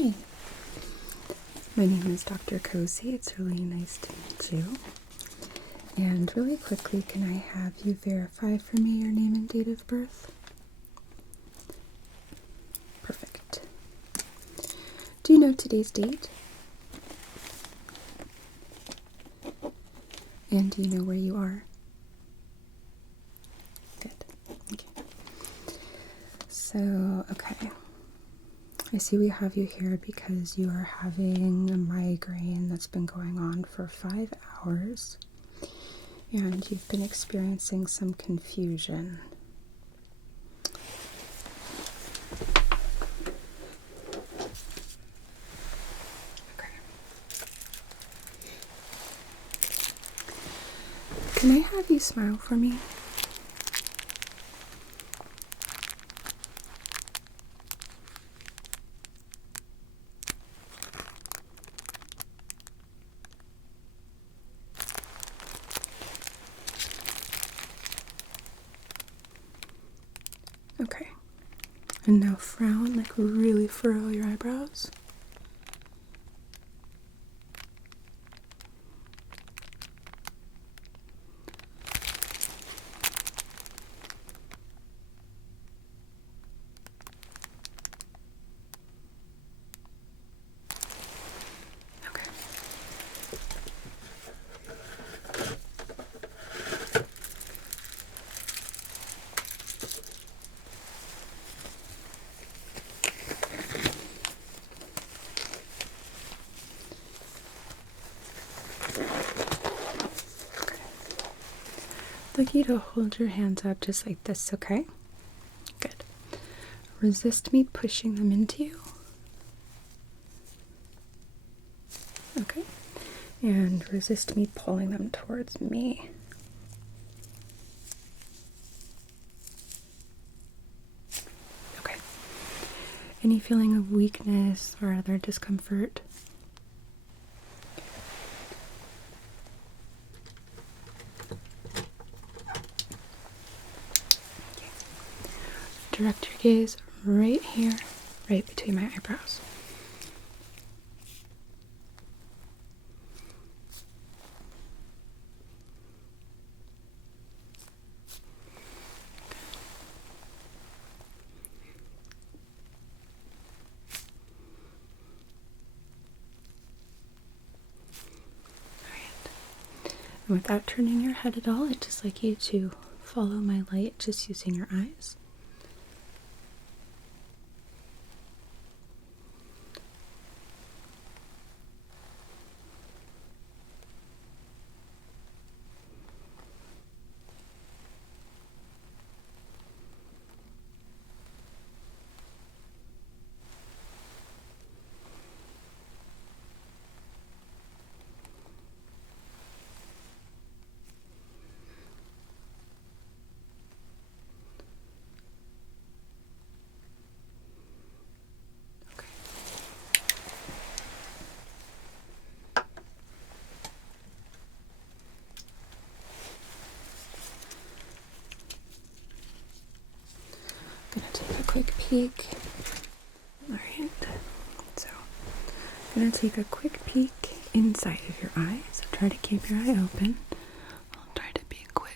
Hi, my name is Dr. Cozy. It's really nice to meet you. And really quickly, can I have you verify for me your name and date of birth? Perfect. Do you know today's date? And do you know where you are? Good. Okay. So, okay. I see we have you here because you are having a migraine that's been going on for 5 hours, and you've been experiencing some confusion. Okay. Can I have you smile for me? Okay. And now frown, like really furrow your eyebrows. Okay. I'd like you to hold your hands out just like this, okay? Good. Resist me pushing them into you. Okay. And resist me pulling them towards me. Okay. Any feeling of weakness or other discomfort? Direct your gaze right here, right between my eyebrows. Alright. And without turning your head at all, I'd just like you to follow my light just using your eyes. I'm gonna take a quick peek. Alright, so I'm gonna take a quick peek inside of your eye. So try to keep your eye open. I'll try to be quick.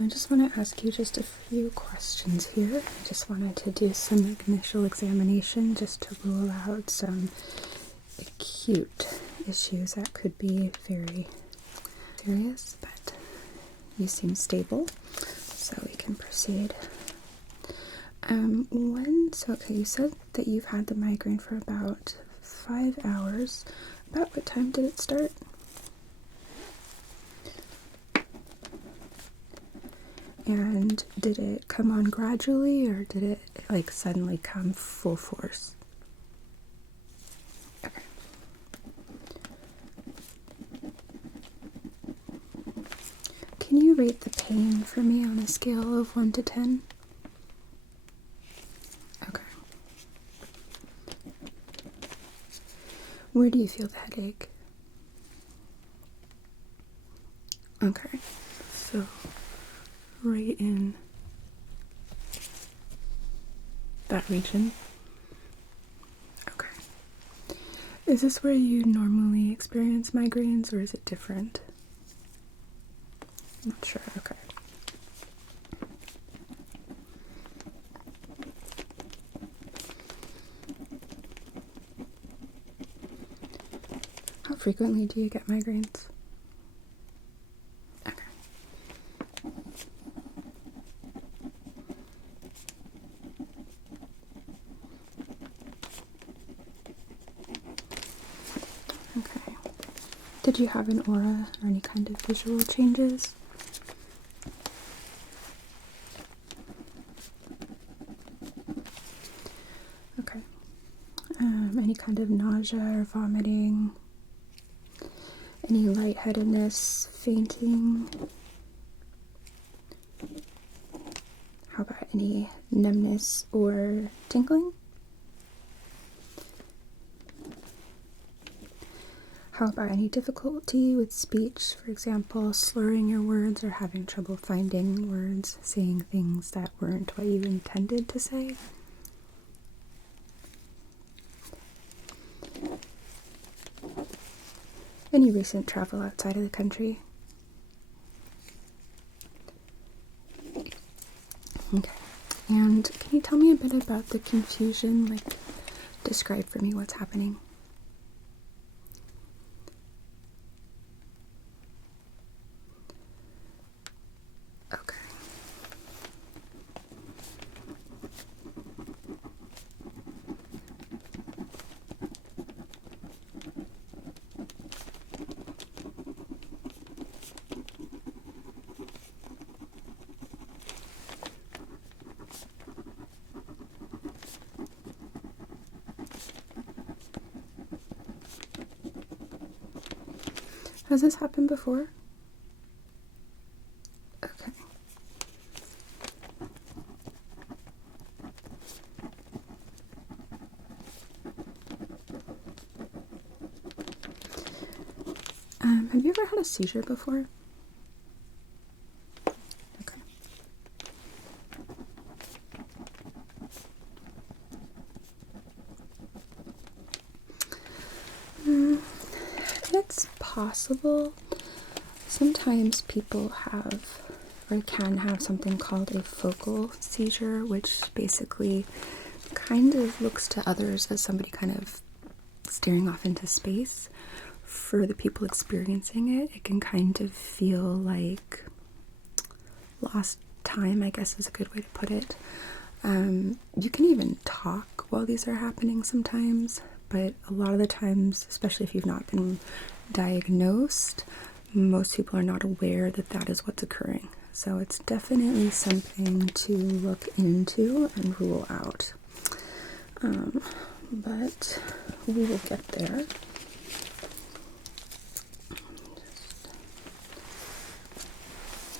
I just want to ask you just a few questions here. I just wanted to do some initial examination just to rule out some acute issues that could be very serious, but you seem stable. so we can proceed. Okay, you said that you've had the migraine for about 5 hours. About what time did it start? And did it come on gradually, or did it like suddenly come full force? Okay. Can you rate the pain for me on a scale of 1 to 10? Okay. Where do you feel the headache? Okay. So, right in that region. Okay. Is this where you normally experience migraines, or is it different? Not sure. Okay. How frequently do you get migraines? Okay. Okay. Did you have an aura or any kind of visual changes? Okay. Any kind of nausea or vomiting? Any lightheadedness, fainting? How about any numbness or tingling? How about any difficulty with speech, for example, slurring your words or having trouble finding words, saying things that weren't what you intended to say? Any recent travel outside of the country? Okay. And can you tell me a bit about the confusion? Like, describe for me what's happening. Okay. Has this happened before? Okay. Have you ever had a seizure before? Okay. It's possible. Sometimes people have or can have something called a focal seizure, which basically kind of looks to others as somebody kind of staring off into space. For the people experiencing it, it can kind of feel like lost time, I guess is a good way to put it. You can even talk while these are happening sometimes, but a lot of the times, especially if you've not been diagnosed, most people are not aware that that is what's occurring. So it's definitely something to look into and rule out. But we will get there.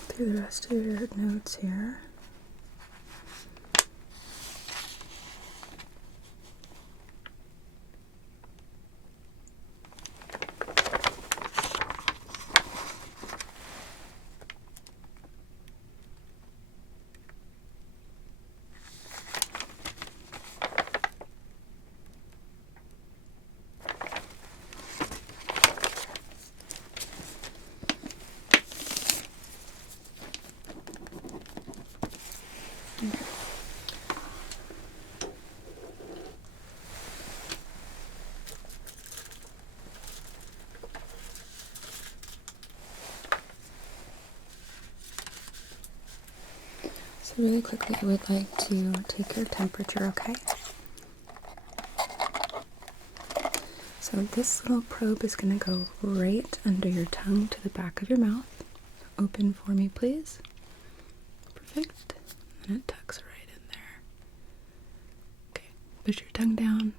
Just through the rest of your notes here. So really quickly, I would like to take your temperature, okay? So this little probe is going to go right under your tongue to the back of your mouth. So open for me, please. Perfect. And it tucks right in there. Okay, push your tongue down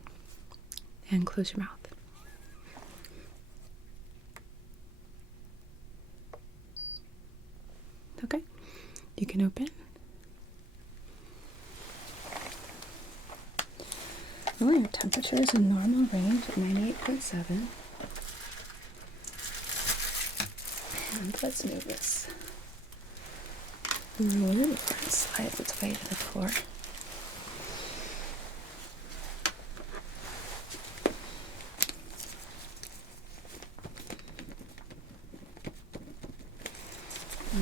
and close your mouth. Okay, you can open. Well, your temperature is in normal range at 98.7. And let's move this ruler before it slides its way to the floor.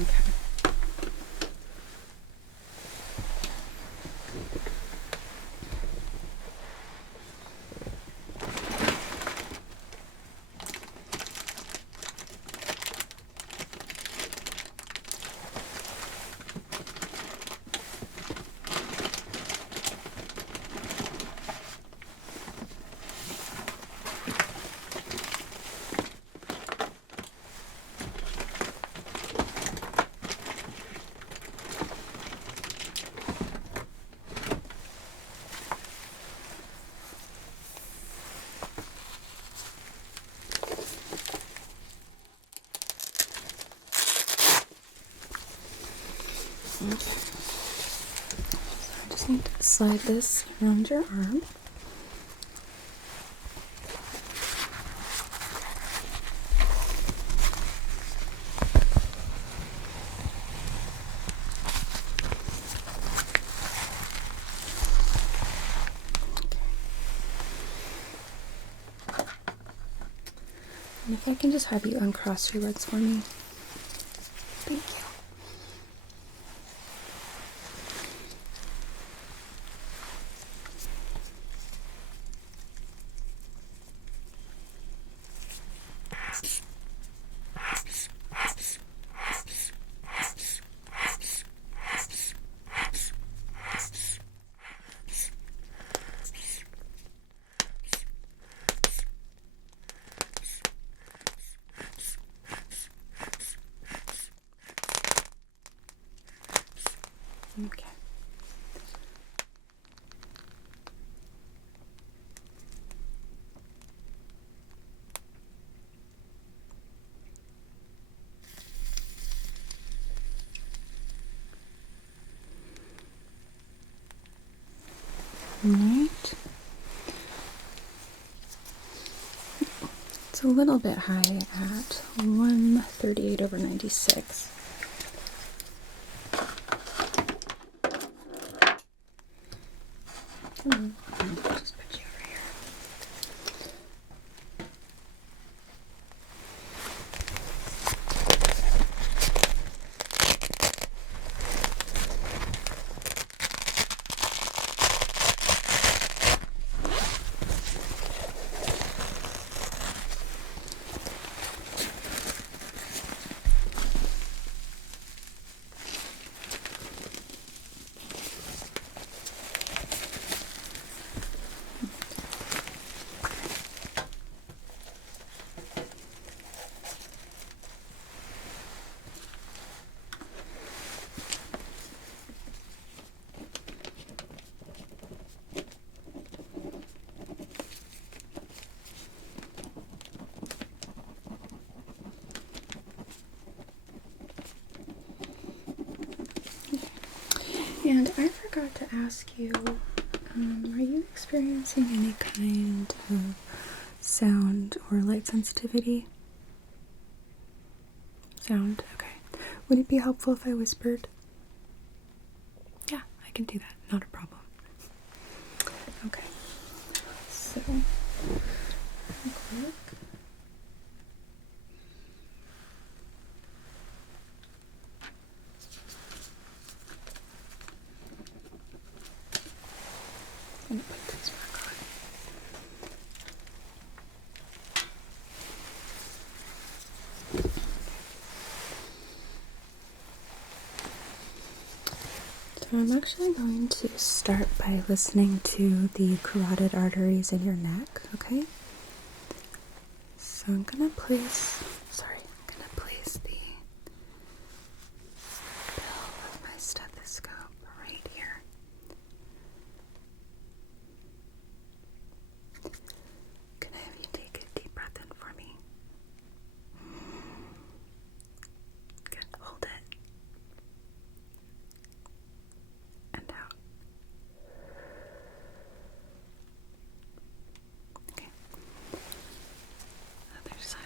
Okay. Okay. So I just need to slide this around your arm. And if I can just have you uncross your legs for me. Thank you. Okay. All right. It's a little bit high at 138/96. I'll just put you over here. And I forgot to ask you, are you experiencing any kind of sound or light sensitivity? Sound, okay. Would it be helpful if I whispered? Yeah, I can do that, not a problem. Okay, so, real quick. I'm gonna put this back on. So I'm actually going to start by listening to the carotid arteries in your neck, okay? So I'm gonna place the bill of my stethoscope right here. Can I have you take a deep breath in for me? Good, hold it. And out. Okay. Other side.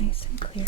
nice and clear.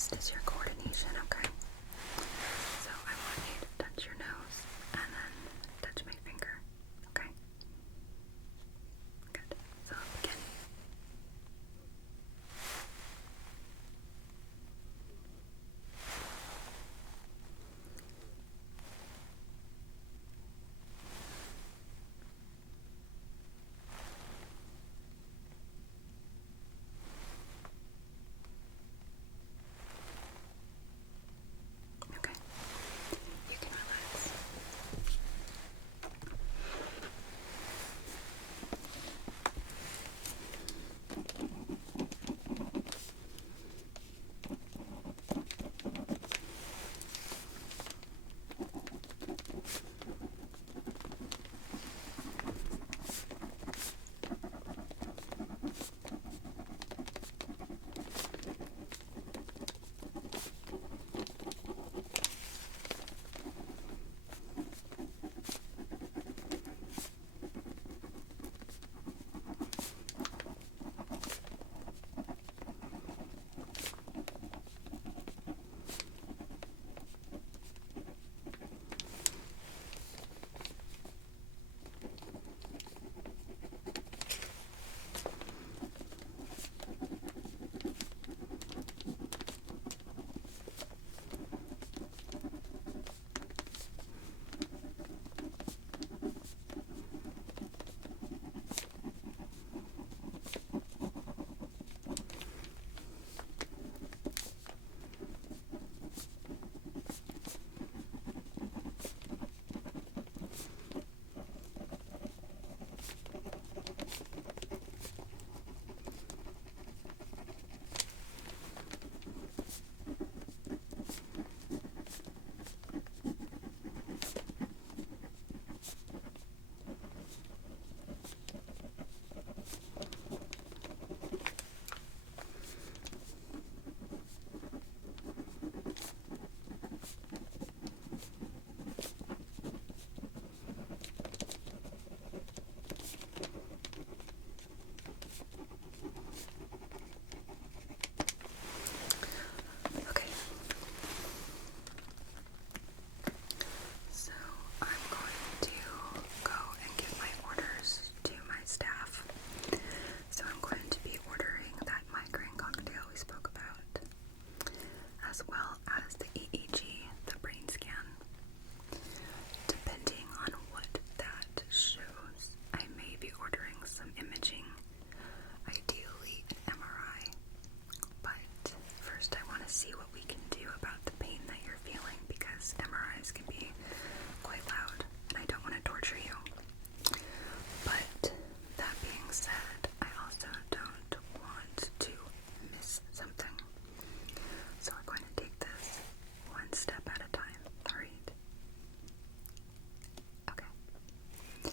test is your coordination, okay? So I want you to touch your nose and then touch my finger, okay? Good. So I'll begin. Okay. You can relax. Okay. So I'm going to go and give my orders to my staff. So I'm going to be ordering that migraine cocktail we spoke about, as well as the EEG, the brain scan. Depending on what that shows, I may be ordering some imaging, ideally an MRI. But first I want to see what we can do about the pain that you're feeling, because MRIs can be quite loud and I don't want to torture you. But that being said, I also don't want to miss something. So we're going to take this one step at a time, alright? Okay.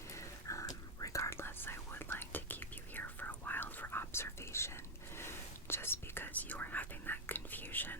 Regardless, I would like to keep you here for a while for observation, just because you are having that confusion